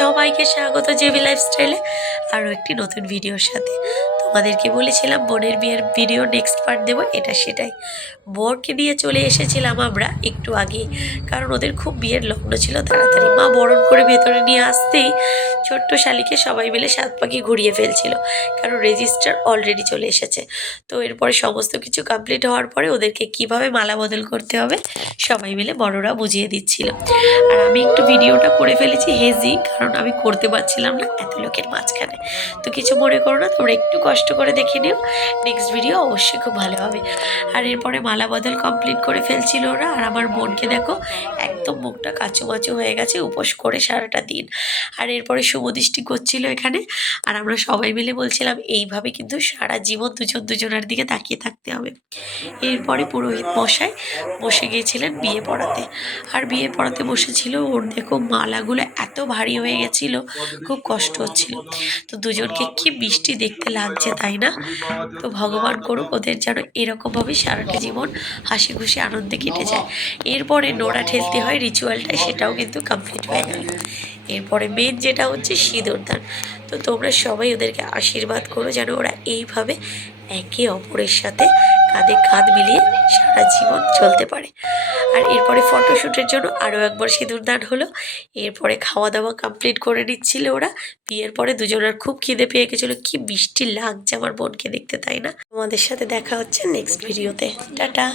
সবাইকে স্বাগত জেবি লাইফস্টাইলে। আরও একটি নতুন ভিডিওর সাথে। তোমাদেরকে বলেছিলাম বোনের বিয়ের ভিডিও নেক্সট পার্ট দেবো, এটা সেটাই। বরকে নিয়ে চলে এসেছিলাম আমরা একটু আগে, কারণ ওদের খুব বিয়ের লগ্ন ছিল, তাড়াতাড়ি মা বরণ করে ভেতরে নিয়ে আসতেই ছোট্ট শালিকে সবাই মিলে সাত পাখি ঘুরিয়ে ফেলছিল, কারণ রেজিস্টার অলরেডি চলে এসেছে। তো এরপরে সমস্ত কিছু কমপ্লিট হওয়ার পরে ওদেরকে কীভাবে মালা বদল করতে হবে, সবাই মিলে বড়রা বুঝিয়ে দিচ্ছিল। আর আমি একটু ভিডিওটা করে ফেলেছি হেজি কারণ আমি করতে পারছিলাম না এত লোকের মাঝখানে। তো কিছু মনে করো না, তোমরা একটু কষ্ট করে দেখে নিও। নেক্সট ভিডিও অবশ্যই খুব ভালো হবে। আর এরপরে মালা বদল কমপ্লিট করে ফেলছিল ওরা। আর আমার বোনকে দেখো, একদম মুখটা কাচু মাচু হয়ে গেছে উপোস করে সারাটা দিন। আর এরপরে শুভদৃষ্টি করছিল এখানে। আর আমরা সবাই মিলে বলছিলাম, এইভাবে কিন্তু সারা জীবন দুজন দুজনের দিকে তাকিয়ে থাকতে হবে। এরপরে পুরোহিত মশাই বসে গিয়েছিলেন বিয়ে পড়াতে। আর বিয়ে পড়াতে বসেছিল, ওর দেখো মালাগুলো এত ভারী হয়ে গেছিল, খুব কষ্ট হচ্ছিল। তো দুজনকে কি বৃষ্টি দেখতে লাগছে তাই না? তো ভগবান করুক, ওদের যেন এরকমভাবে সারাটা জীবন হাসি খুশি আনন্দে কেটে যায়। এরপরে নোড়া ঠেলতে হয় রিচুয়ালটা সেটাও কিন্তু কমপ্লিট হয়ে গেল। এরপরে মেন যেটা হচ্ছে সিঁদুর দান। তো তোমরা সবাই ওদেরকে আশীর্বাদ করো যেন ওরা এইভাবে একে অপরের সাথে কাঁধে কাঁধ মিলিয়ে সারা জীবন চলতে পারে। আর এরপরে ফটোশ্যুটের জন্য আরও একবার সিঁদুর দান হলো। এরপরে খাওয়া দাওয়া কমপ্লিট করে নিচ্ছিল ওরা। বিয়ের পরে দুজনের খুব খিদে পেয়ে গেছিল। কি বৃষ্টি লাগছে আমার বোনকে দেখতে, তাই না? আমাদের সাথে দেখা হচ্ছে নেক্সট ভিডিওতে টাটা।